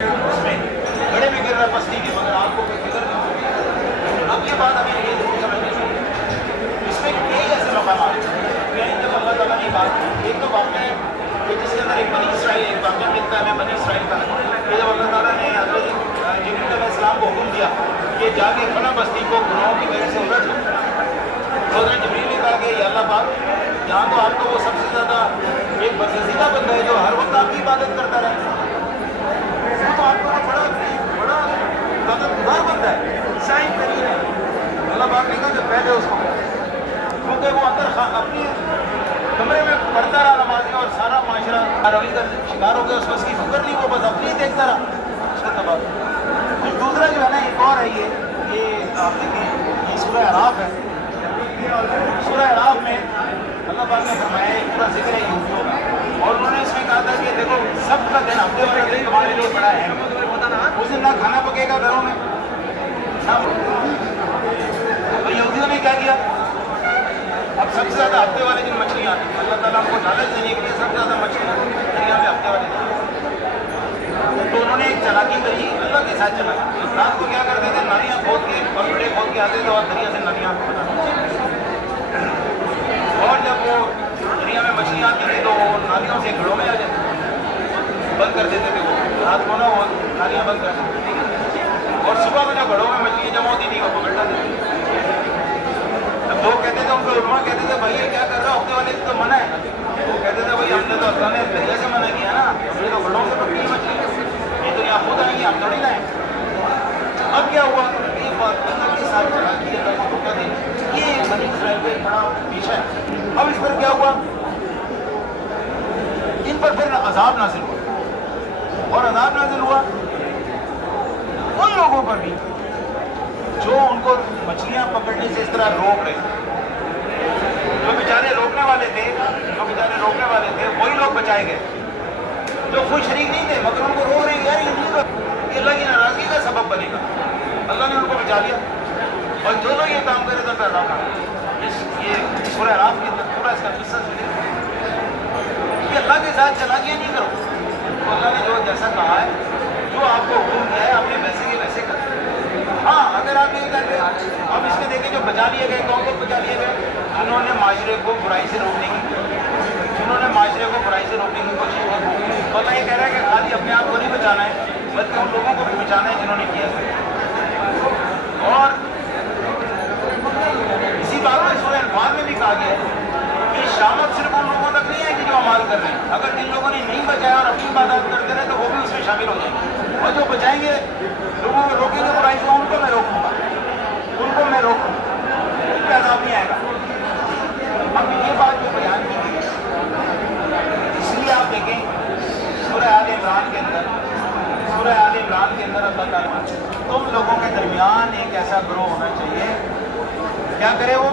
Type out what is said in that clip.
اس میں گڑے میں گر رہا پستی کے، مگر آپ کو کوئی فکر نہیں۔ اب یہ بات ہمیں یہ سمجھنی چاہیے، اس میں کئی ایسے مقامات ہیں جب اللہ تعالیٰ نے بات کی۔ ایک تو واقعہ ہے کہ جس کے اندر ایک بنی اسرائیل، ایک واقعہ ملتا ہے ہمیں بنی اسرائیل کا، کہ جب اللہ تعالیٰ نے حضرت جبریل علیہ السلام کو حکم دیا کہ جا کے فلاں بستی کو گناہوں کی وجہ سے الٹ لو، تو حضرت جبریل نے کہا کہ یا اللہ پاک، یہاں تو آپ کو وہ سب سے زیادہ ایک برگزیدہ بندہ ہے جو ہر وقت آپ کی عبادت کرتا رہتا ہے، تو آپ کو بڑا عبادت گزار بندہ ہے، سائن ترین ہے۔ اللہ پاک نے کہا کہ پہلے اس کو، کیونکہ وہ اندر اپنی کمرے میں پڑھتا رہا نمازیں اور سارا معاشرہ روی کا شکار ہو گیا، اس کو اس کی فکر نہیں، وہ بس اپنی دیکھتا رہا، اس کو تباہ۔ پھر دوسرا جو ہے نا ایک اور ہے، یہ آپ دیکھیں، یہ سورہ اعراف ہے۔ سورہ اعراف میں اللہ پاک نے فرمایا ہے، پورا ذکر ہے یہودیوں کا، اور انہوں نے اس میں کہا تھا کہ دیکھو سب کا دن، ہفتے والے دن تمہارے لیے بڑا ہے، اس دن نہ کھانا پکے گا گھروں میں نہ۔ تو یہودیوں نے کیا کیا، اب سب سے زیادہ ہفتے والے دن مچھلیاں آتی ہیں، اللہ تعالیٰ کو لالچ دینے کے لیے سب سے زیادہ مچھلیاں دریا میں ہفتے والے دن۔ تو انہوں نے ایک چالاکی کری، اللہ کے ساتھ چلاکی۔ رات کو کیا کرتے تھے، نالیاں کھود کے اور گڑھے کھود کے آتے تھے اور دریا سے ندیاں اور جب وہ دریا میں مچھلیاں آتی تھی تو وہ نالیوں سے گھڑوں میں آ جاتے، بند کر دیتے تھے، وہ رات کو نا وہ نالیاں بند کر دیتے تھے، اور صبح کو جو گھڑوں میں مچھلیاں جمع ہوتی تھی وہ پکڑ لاتے تھے۔ اب لوگ کہتے تھے، ان کو علماء کہتے تھے بھائی یہ کیا کر رہا ہے، ہفتے والے تو منع ہے۔ وہ کہتے تھے بھائی ہم نے تو اللہ نے دریا سے منع کیا نا، ہم نے تو گھڑوں سے پکڑی مچھلی، یہ تو یہاں خود آئیں گی، ہم تھوڑی لائیں۔ اب کیا ہوا، یہ بات اللہ کے ساتھ چلا کی، اللہ کو دھوکہ دے، یہ بنی اسرائیل کا ایک بڑا پیچھا ہے۔ اب اس پر کیا ہوا، ان پر پھر عذاب نازل ہوا، اور عذاب نازل ہوا ان لوگوں پر بھی جو ان کو مچھلیاں پکڑنے سے اس طرح روک رہے تھے۔ جو بیچارے روکنے والے تھے وہی لوگ بچائے گئے جو خود شریک نہیں تھے، مگر ان کو روک رہے ہیں، یار یہ اللہ کی ناراضگی کا سبب بنے گا۔ اللہ نے ان کو بچا لیا، اور جو لوگ یہ کام کرے تو پیدا یہ سورہ اعراف کے اندر پورا اس کا قصہ سنے کہ اللہ کے ساتھ چلاکیاں نہیں کرو، تو اللہ نے جو جیسا کہا ہے، جو آپ کو حکم دیا ہے، آپ نے ویسے کے ویسے کرنا۔ ہاں اگر آپ یہ کر رہے ہیں، اب اس میں دیکھیں جو بچا لیے گئے، کون کون بچا لیے گئے، جنہوں نے معاشرے کو برائی سے روکنے کی کوشش کی۔ تو اللہ یہ کہہ رہا ہے کہ خالی اپنے آپ کو نہیں بچانا ہے، بلکہ ان لوگوں کو بھی بچانا ہے جنہوں نے کیا ہے۔ اور اسی بات میں سورہ انفال میں بھی کہا گیا ہے کہ شامت صرف ان لوگوں تک نہیں ہے کہ جو اعمال کر رہے ہیں، اگر جن لوگوں نے نہیں بچایا اور اپنی عبادت کرتے رہے تو وہ بھی اس میں شامل ہو جائیں گے، اور جو بچائیں گے، لوگوں کو روکیں گے برائی سے، ان کو میں روکوں گا، ان پہ عذاب نہیں آئے گا۔ اب یہ بات جو بیان کی گئی، اس لیے آپ دیکھیں سورہ آل عمران کے اندر اللہ تعالیٰ تم لوگوں کے درمیان ایک ایسا گروہ ہونا چاہیے، کیا کرے وہ،